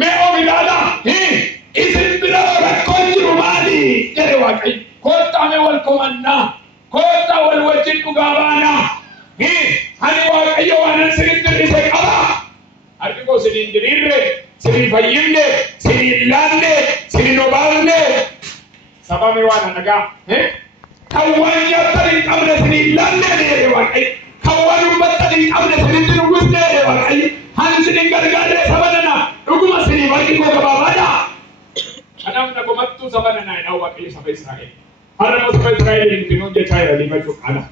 mee obilala isin bira rakkoon jiru maali jedhe Waaqayyo. Kottaa mee wal komannaa kottaa wal wajjin dhugaa baanaa ani Waaqayyo waanan sinitti hir'ise qaba. Harki koo siniin diriirre siniin fayyimne siniin laanne siniin obaafne sababni waan nagaa kan waan nyaatan hin qabne siniin laanne jedhe Waaqayyo. Kan waan uummattan hin qabne sinitti nuwwisne jedhe Waaqayyo. Hani siniin gargaarre saba nana dhuguma siniif harki koo gabaabaadha. Kanaaf nagumattuu saba nanaa jedhaa Waaqayyo saba Israa'el. Har'a saba Israa'eliin finuun jechaa jira liifachuu qaba.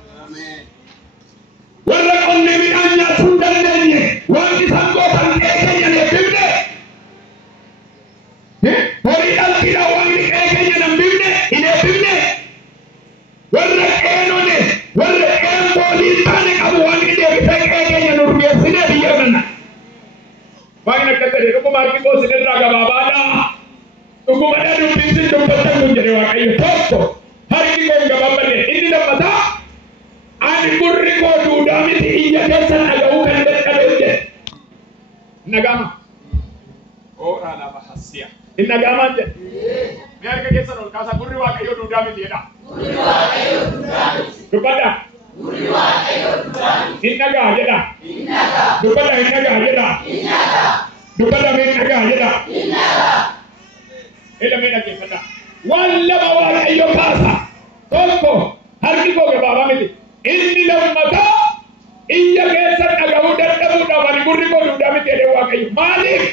Warra qonnee midhaan nyaatuu hin dandeenye waan isaan gootan keenya eebbifne horii dhaltiidhaan waan keenya nan bifne hin eebbifne warra qeenone warra qeen boolii taane qabu waan deebisee keenya nu rugeessine biyya kana. Waaqni akka ta'e dhuguma harki koo sinirraa gabaabaadha. Dhugumadhaa dubbiin dubbatan kun jedhe Waaqayyo tokko harki koo hin gabaabbanne inni lammataa ani gurri koo duudaa miti iyya keessan dhaga'uu kan dadhabe jedhe. Nagama. Ooraa lama hasiya. Inni nagamaan jedhe. Mee harka keessan ol kaasaa gurri Waaqayyo duudaa miti jedha. Gurri Waaqayyo duudaa miti. Dubbadha. Gurri Waaqayyo duudaa miti. Inni nagaa jedha. Inni nagaa. Dubbadha inni nagaa jedha. Inni nagaa. Dubbadha mee nagaa jedha. Inni nagaa. Ila mee dhaggeeffadha. Waan lama Waaqayyo kaasa. Tokko harki koo gabaabaa miti. Inni lammataa iyya keessan dhaga'uu dadhabuudhaaf ani gurri koo duudaa miti jedhe Waaqayyo. Maaliif?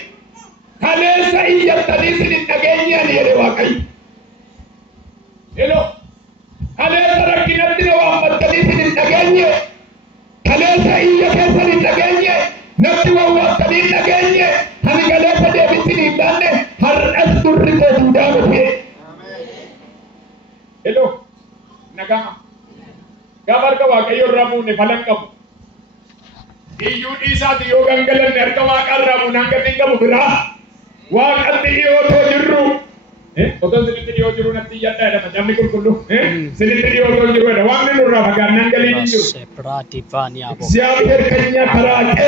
Kaleessa iyyattanii isin hin dhageenye ani jedhe Waaqayyo. Hello. Kaleessa rakkinatti na waammattanii isin hin dhageenye. Kaleessa iyya keessan hin dhageenye. Natti waammattanii hin dhageenye. Ani kaleessa deebisin hin dhaanne har'as gurri koo duudaa miti. Hello. Nagama. Gaafa harka Waaqayyo irraa muune falan qabu. Iyyuu dhiisaati yoo gangalanne harka Waaqa irraa muune hanga hin qabu biraa. Waaqatti dhiyootoo jirru. Otoo sinitti dhiyoo jiru natti iyyadha jedhama jamni qulqullu. Sinitti dhiyootoo jiru jedha. Waaqni nurraa fagaannaan galiin hin jiru. እግዚአብሔር ከእኛ ከራቀ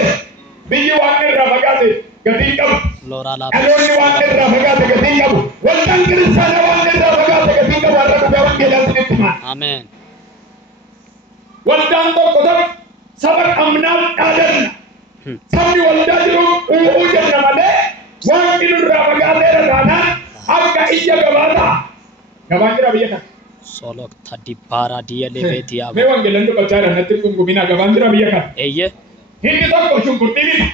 biyyi Waaqni irraa fagaate gatii qabu. Dhaloonni Waaqni irraa fagaate gatii qabu. Waldaan kiristaana Waaqni irraa fagaate gatii qabu. Har'a dhugaa wangeelaa sinitti himaa. Ameen. Waldaan tokko saba qabnaaf dhaadanna. Sabni waldaa jiru uumuu jenna malee Waaqni nurraa fagaateera taanaan akka iyya gabaata. Gabaan jira biyya kana. Solok tadi para dia lebeti ya. Mee wangeelaan dubbachaa jira natti gungumina gabaan jira biyya kana. Eyye. Hindi tokko shunkurtii bita.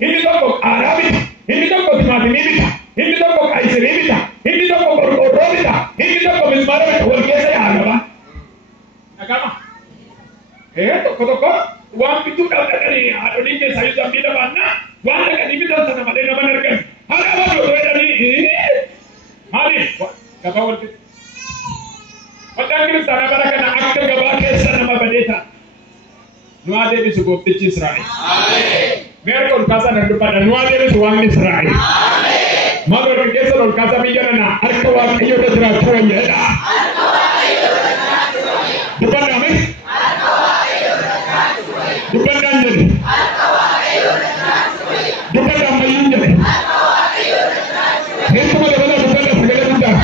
Hindi tokko qaaraa bita. Hindi tokko timaatimii bita. Hindi tokko qaayisirii bita. Hindi tokko qorqorroo bita. Hindi tokko mismaara bita. Wal keessa yaa gabaa. Nagama. Tokko waan bituu dhaqanii haadholiin keessaa yoo zambiila baannaa waan dhaqanii bitan sana malee nama argan. Haala waan yoo jedhanii maaliif gabaa wal keessa. Waldaan kiristaanaa bara kana akka gabaa keessa nama badeeta. Nu adeemisu gooftichi Israa'el. Mee harka ol kaasaa nan dubbadha. Nu adeemisu Waaqni Israa'el. Maal warri keessa ol kaasaa biyya kana harka Waaqayyo irra jiraachuu wayyaadha. Dubbadhaa mee? Dubbadhaan jedhe. Dubbadhaa ammayyuun jedhe. Heertuma dabala dubbadha sagalee guddaa.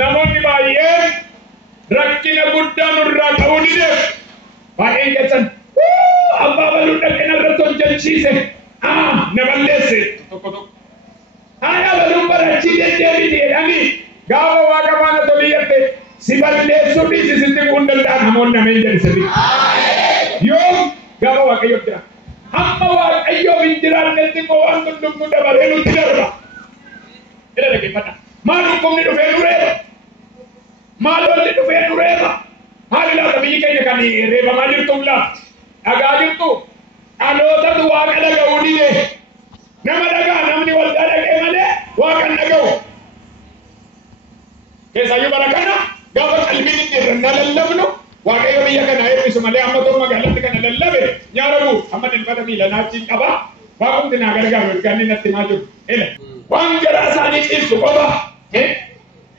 Namoonni baay'een rakkina guddaa nurraa ka'uu dideef baay'een keessan abbaa baluu dhaqina irratti hojjechiise na balleesse tokko haaya baluu barachii deddeebiin jedhanii gaafa Waaqa faana toliyyate si balleessuu dhiisisitti kuun danda'an namoonni ameen jedhe sirrii. Yoo gaafa Waaqayyo jira hamma Waaqayyoof hin jiraannetti immoo waan hundumtuu dabaree nutti darba. Ila dhaggeeffadha. Maal dhukkubni dhufee dureera? Maal lolli dhufee dureera? Haali laata biyyi keenya kan reebamaa jirtuuf laata? Dhagaa jirtu? Dhalootatu Waaqa dhaga'uu dide. Nama dhagaa namni waldaa dhagee malee Waaqa hin dhaga'u. Keessaayyuu bara kana gaafa qalbiin itti irrannaa lallabnu Waaqayyo biyya kana eebbisu malee amma too magaalatti kana lallabe nyaaramu amma dilbata miilanaachiin qaba. Waaqumti naa gargaaru ergaanni natti himaa jiru. Waan garaa isaanii ciibsu qofa.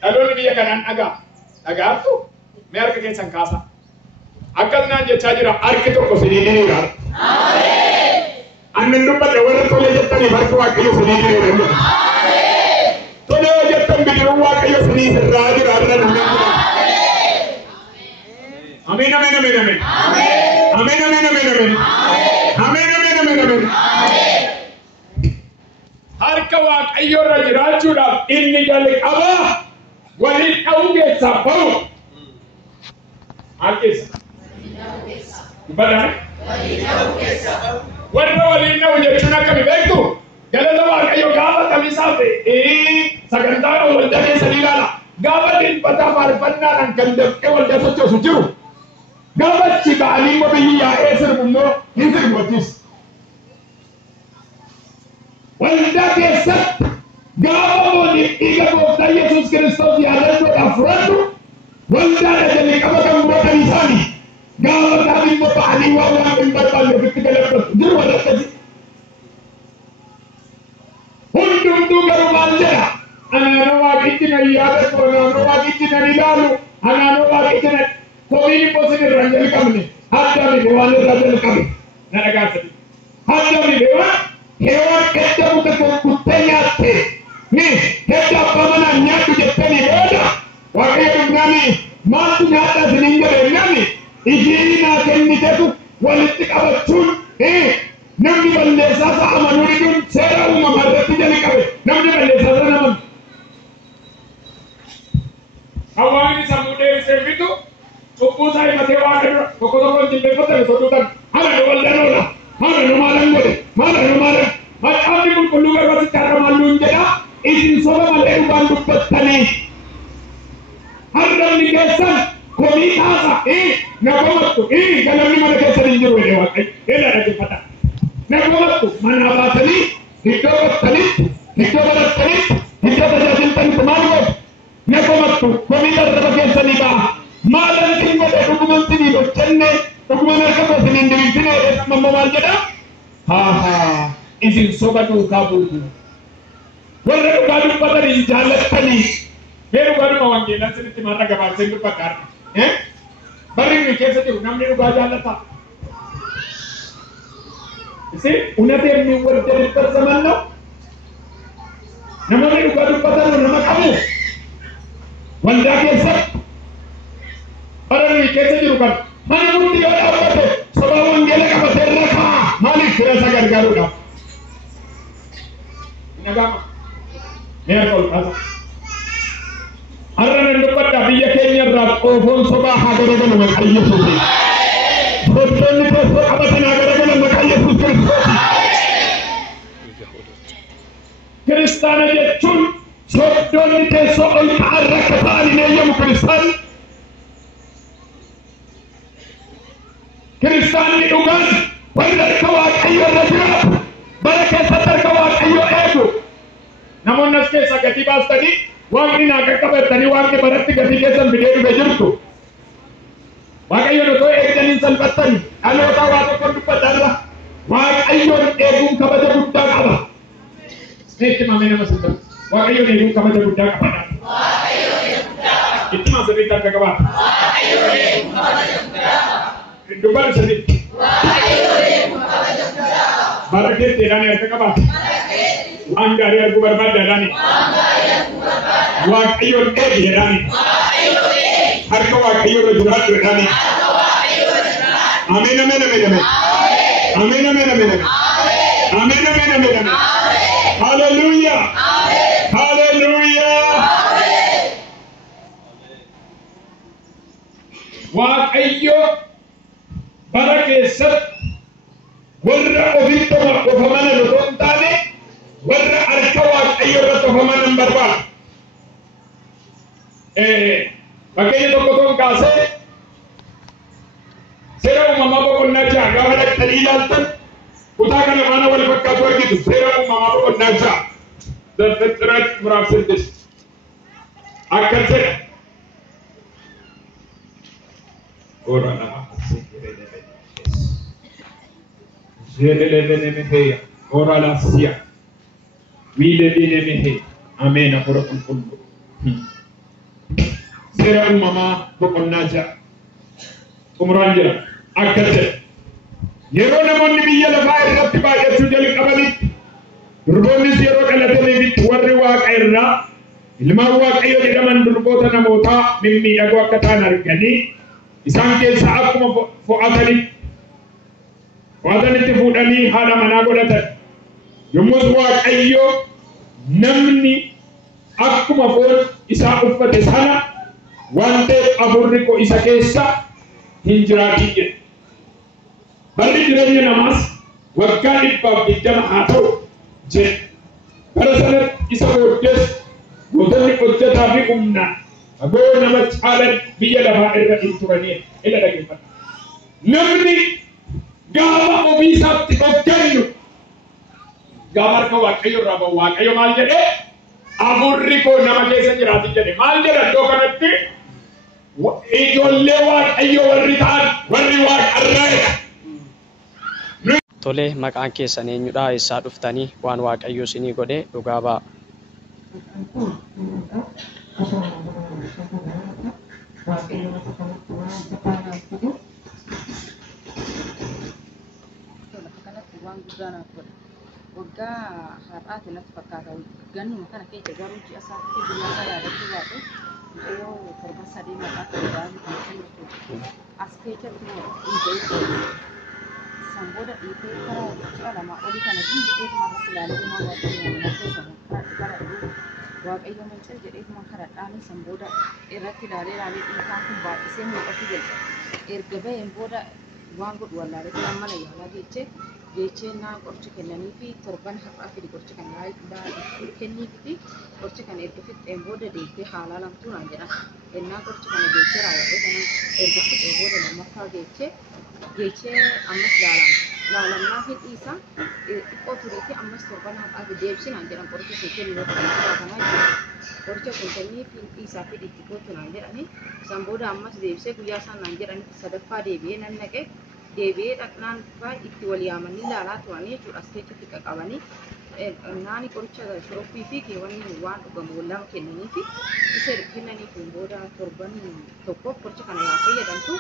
Dhaloonni biyya kanaan dhagaa. Dhagaattu mee harka keessan kaasa. Akkas naan jechaa jira harki tokko sinii diriira. Annen dubbadde warra tole jettanii barka Waaqayyo sinii jireenya. Tole yoo jettan bidiruu Waaqayyo sinii sirraa jira irra namni. Ameen ameen ameen ameen. Ameen ameen ameen ameen. Ameen ameen ameen ameen. Harka Waaqayyo irra jiraachuudhaaf inni jalqaba waliin dha'uu keessaa bahu. Maal keessa? Dubbadhaan? Warra waliin dha'u jechuun akkami beektu? Galata Waaqayyo gaafa kamisaa ta'e sagantaa waldaa keessa ni ilaala. Gaafa dilbataa faarfannaadhaan kan dafqee waldaa sochoosu jiru. Gaafa achi ba'anii immoo biyyi yaa'ee sirbu immoo hin sirboottis. Waldaa keessatti gaafa moonni dhiiga gooftaa Yesuus Kiristoos yaadachuudhaaf fudhatu waldaadha jalqaba kan godhan isaanii gaafa ta'an immoo ba'anii waan hin barbaanne ofitti galaffatu jiru warra akkasii. Hundumtuu garuu maal jedha? Anaanoo Waaqichi na yaadatu, anaanoo Waaqichi na ilaalu, anaanoo Waaqichi na komiin immoo sin irraa hin jalqabne addaamide waan irraa jalqabe na dhagaasani. Addaamide waan heewwan edda muka kuttee nyaatte hedda abbaa manaan nyaadhu jettanii booda Waaqayyo dhugnaani maaltu nyaadha isiniin jedheenyani ishii naa kennitetu walitti qabachuun namni balleessaa isaa amanuu dhiduun seera uumamaa irratti jalqabe namni balleessaa isaa namanu. Hawaasni sammuu deebisee fitu cubbuu isaa himatee waaqa dura tokko tokko jilbeeffatame soduutan haala nu waldanoodha haala nu maalan godhe maala nu maalan Macamni qulqulluu garbatti argamalluun jedha isin soba malee dhugaan dubbattanii har'amni keessan komii taasa na gomattu galanni mana keessan hin jiru jedhee Waaqayyo eela dhaggeeffata na gomattu manaa baatanii iddoo qottanitti iddoo barattanitti iddoo tajaajiltanitti maal gootu na gomattu komii darraba keessanii ba'a maalan sin godhe dhuguman sinii hojjenne dhuguman harka koo siniin diriirsine mamma maal jedha haa isin soba duukaa buutu warra dhugaa dubbatanii jaallattanii mee dhugaadhuma wangeelaa sinitti marra gabaabsee dubbadhaadha barri nuyi keessa jiru namni dhugaa jaallata isin እውነት የሚወደድበት ዘመን ነው namoonni dhugaa dubbatan nama qabu waldaa keessatti bara nuyi keessa jiru kan mana hundi yoo dhaabbate soba wangeela qabatee irra kaa maaliif fira isa gargaaruudhaaf nagama meeqa ol kaasa har'a nan dubbadha biyya keenya irraa xoofoon sobaa haa garagalu maqaa Yesuusiin hojjonni teessoo qabatan haa garagalu maqaa Yesuus Kiristoosiin kiristaana jechuun soddonni teessoo ol ka'an rakka ta'an hin eeyyamu kiristaanni dhugaan warra harka Waaqayyo irra jiraatu bara keessatti harka Waaqayyo eegu namoonni as keessa gatii baastanii waaqni naa qaqqabatanii waaqni baratti gatii keessan bidee dhufe jirtu Waaqayyoon otoo eegdaniin salphattanii dhaloota waa tokkoon dubbadhaarra Waaqayyoon eeguun kabaja guddaa qaba. Itti maamee nama sintan Waaqayyoon eeguun kabaja guddaa qabadha. Itti maa sirriitti akka qabaata. Dubbanni sirriitti. Bara keetti jedhanii akka qabaata. Waan gaarii arguu barbaadda jedhanii. Waaqayyoon eegi jedhanii. Harka Waaqayyo irra jiraatu jedhanii. Ameen ameen ameen ameen. Ameen ameen ameen ameen. Ameen ameen ameen ameen. Hallelujah. Hallelujah. Waaqayyo bara keessatti warra ofitti ofaman otoo hin taane warra harka Waaqayyo irratti ofaman hin barbaadu. Fakkeenya tokko tokko kaasee seera uumamaa boqonnaa ja'a gaafa dhaqxanii ilaaltan kutaa kana faana wal fakkaatu argitu seera uumamaa boqonnaa ja'a Zarzarat muraaf 6 akkas jedha Amen. Afura qulqullu. Seera uumamaa boqonnaa ja'a xumuraan jira akkas jedha yeroo namoonni biyya lafaa irratti baay'achuu jalqabanitti durboonnis yeroo dhalatanitti warri waaqa irraa ilmaan waaqayyo jedhaman durboota namootaa mimmiidhagoo akka ta'an arganii isaan keessaa akkuma fo'atanitti fuudhanii haadha manaa godhatan. Yommus waaqayyo namni akkuma foon isaa uffate sana waan ta'eef hafuurri koo isa keessa hin jiraatin jedhe. Barri jireenya namaas waggaa 120 haa ta'u jedhe. Bara sanatti isa booddees gootonni hojjetaa fi humnaan agoo nama caalan biyya lafaa irra hin turanii ila dhaggeeffata. Namni gaafa ofii isaatti of kennu gaafa harka waaqayyo irraa bahu waaqayyo maal jedhee hafuurri koo nama keessa jiraatin jedhe. Maal jedha iddoo kanatti ijoollee waaqayyo warri ta'an warri waaqarraa. Tole maqaan keessan eenyudha? Eessaa dhuftanii? Waan waaqayyo isinii godhe dhugaa ba'a. Waggaa har'aati natti fakkaata. Gannuma kana keessa garuu ji'a isaatti guyyaa isaa yaadachuu baatu yoo torban sadii maqaa kan as keessatti Samboda itu kalau cara mak oli kan itu mah selalu mau waktu yang nanti sama cara itu waktu itu mencari jadi itu makarat kami samboda erat tidak ada ikan pun buat seni apa sih ergabe yang boda wanggut wala itu mana ya lagi cek na korci kenani pi torban hak akhir korci kan lain dah kenni pi korci kan ergabe yang boda di halalan tu aja enna korci kan DC rawat itu kan ergabe yang boda nama kau DC ammas lalam nafit isa oturiti ammas torban hak debsin anjaran korce kenni lo kana korce kenni isa fi dikko anjarani samboda ammas debse guyasan anjarani sadafa debiye nannake debiye taknan fa itti waliyamani lala tuani chu askete tikakabani nani korce shorofi fi ke wani wan ugamulam kenni fi isa kenni samboda torban tokko korce kana ya fayyadamtu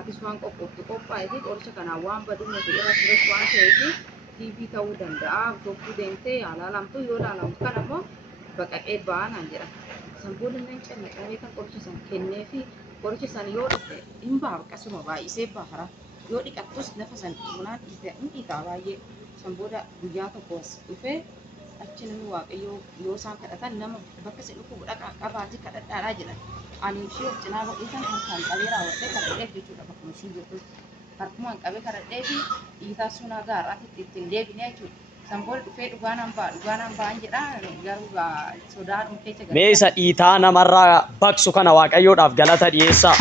atis wan qoppa iti korce kana wan badumma ira stress wan ta'efi TV ta'uu danda'a tokko deemtee alalamtu yoo laalamtu kanammoo baqaqee ba'an anjira samboda nan cenne qaree kan korce san kennee fi korce san yoo dhufe hin ba'a akkasuma baay'isee bahara yoo dhiqattus nafa san bunaan dhiitaa baay'ee samboda guyyaa tokko dhufe achi namni waaqayyo yoo isaan kadhatan nama bakka isa dhufu dhaqa qabaati kadhadhaadhaa jedhan ani ishee of cinaa godhiisan harkaan qabee raawwadhee kadhadheef jechuudha bakkuma ishii jirtu harkumaan qabee kadhadhee fi dhiitaa sunaa gaaraatti ittiin deebinee jechuudha samboda dhufee dhugaanaan ba'an jedha garuu sodaadhuma keessa gala. Mee isa dhiitaa namarraa baqsu kana waaqayyoodhaaf galata dhiyeessaa.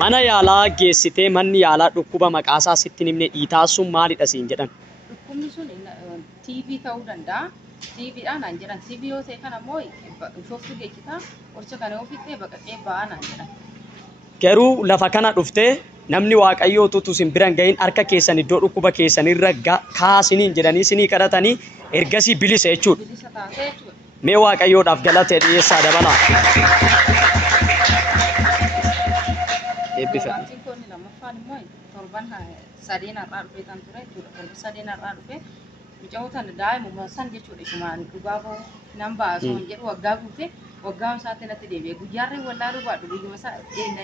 Mana yaalaa geessitee manni yaalaa dhukkuba maqaasaa sitti himne dhiitaa sun maalidha siin jedhan? Dhukkubni sun TB ta'uu danda'a. TBdhaan an jedhan TB yoo ta'e kana immoo shooftu geejjitaa qorcha kana yoo fixxee baqaqee ba'an an jedhan. Garuu lafa kana dhuftee namni waaqayyoo tutu sin biran gahin harka keessan iddoo dhukkuba keessanirra kaasiniin jedhanii sinii kadhatanii ergasii bilisa jechuudha. Bilisa taatee jechuudha. Mee waaqayyoodhaaf galata dhiyeessaa dabala. Wanti kun lammaffaan immoo torban sadeen har'aa dhufee kan ture jechuudha. Torban sadeen har'aa dhufee mucaawotaan daa'imuma san jechuudha. Isumaan dhugaa bahu nan baasuu jedhu waggaa guutee waggaa isaatti natti deebi'e. Guyyaarree wallaaluu baadhu guyyuma isaa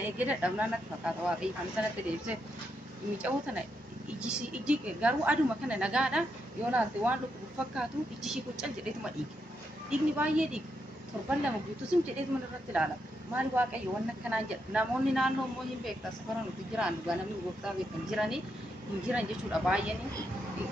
eegee dadhabnaa natti fakkaata waaqayyo kan isa natti deebisee mucaawotaan ijji garuu aduma kana nagaadha yoo laalte waan dhukkubu fakkaatu ijji ishii kuccal jedheetuma dhiige. Dhiigni baay'ee dhiige. Torban lama guutuu sim jedheetuma irratti ilaala. Maal waaqayyo waan akkanaan jedha namoonni naannoo immoo hin beekta safara nuti jiran dhugaa namni gooftaa beekan jiranii hin jiran jechuudha baay'een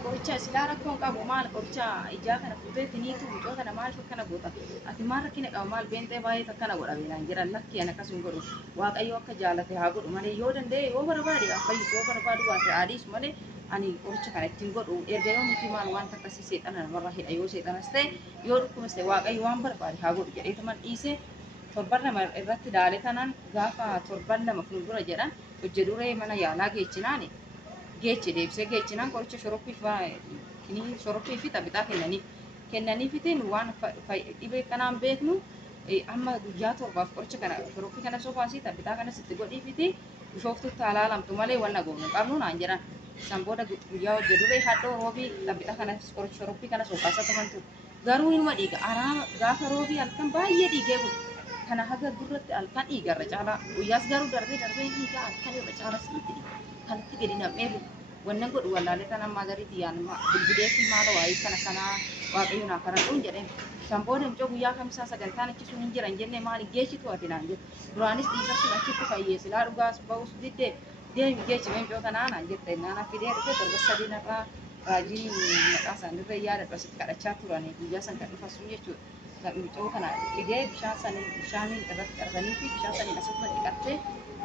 qoricha silaa rakkoon qabu maal qoricha ijaa kana fuutee tiniitu mucoo kana maal kana goota ati maal rakkina qaba maal beentee baay'ee takkana godha beelaan jiran lakki an akkas hin godhu waaqayyo akka jaalate haa godhu malee yoo danda'e yoo barbaade fayyisu yoo barbaadu baate aadiisu malee ani qoricha kana ittiin godhu erga yoo miti maal waan takkasii seexana namarra hidha yoo seexanas ta'e yoo dhukkumas ta'e waaqayyo waan barbaade haa godhu jedheetaman dhiisee torban lama irratti daale tanan gaafa torban lama fuuldura jedhan hojjeduree mana yaalaa geechinaani geeche deebisee geechinaan qoricha shoroppii fi taphitaa kennaniif fitiin waan dhibee kanaan beeknu amma guyyaa torbaaf qoricha kana shoroppii kana sofaasii tabbitaa kana sitti godhiifiti bishooftu taalaalamtu malee wanna goonu qabnu naan jedhan. San booda guyyaa hojii duree hadhoo roobii tabbitaa kana shoroppii kana sofaasa tumantu. Garuu ilma dhiiga araaba gaafa roobii halkan baay'ee dhiigee bulu. Kana haga gurratti halkan dhiigarra caalaa guyyaas garuu darbee dhiigaa halkan irra caalaa sirriitti kanatti gadi nam'ee bulu. Wannan godhu wallaalee tan amma gariitti yaanuma bilbilee fi maala waayee kana waaqayyo naa kadhadhuun jedheen. San booda mucoo guyyaa kamisaa sagantaan achi sun hin jiran jenne maali geessitu ati naan jedhu. Duraanis dhiiga sun achitti fayyee silaa dhugaas ba'us diddee deemi geessime mucoo kanaa naan jette naan fidee dhufe torba sadii narraa raajii maqaa isaanirra yaadadhu asitti kadhachaa turanii guyyaa san kan dhufasun jechuudha. Mucoo kana fidee bishaaniin irratti qarqanii fi bishaan saniin asuma dhiqattee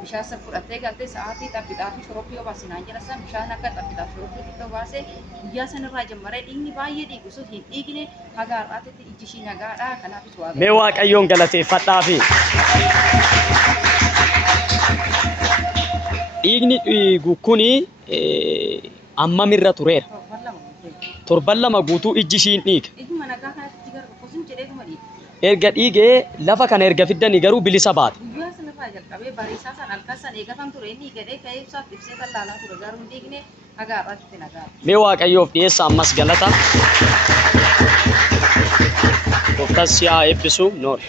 bishaan san fudhattee galtee sa'aatii xabbitaa fi shoroppii obaasinaan jala san bishaan akka xabbitaa fi shoroppii itti obaasee guyyaa sanirraa jammaree dhiigni baay'ee dhiigu sun hin dhiigne haga har'aatitti ijji ishii nagaadha kanaafis waaqayyo. Mee waaqayyoon galateeffadhaa fi dhiigni dhiigu kuni ammamirra tureera. Torban lama guutuu ijji ishiin dhiiga. Erga dhiigee lafa kana erga fiddanii garuu bilisa baate. Guyyaa sanarraa jalqabee bariisaa san halkan san eegatan ture inni gadhee ka'ee ibsaaf ibsee tallaalaa ture garuu hin dhiigne haga har'aatti nagaa. Mee waaqayyoof dhiyeessa ammas galata. Gooftaan si haa eebbisu noore.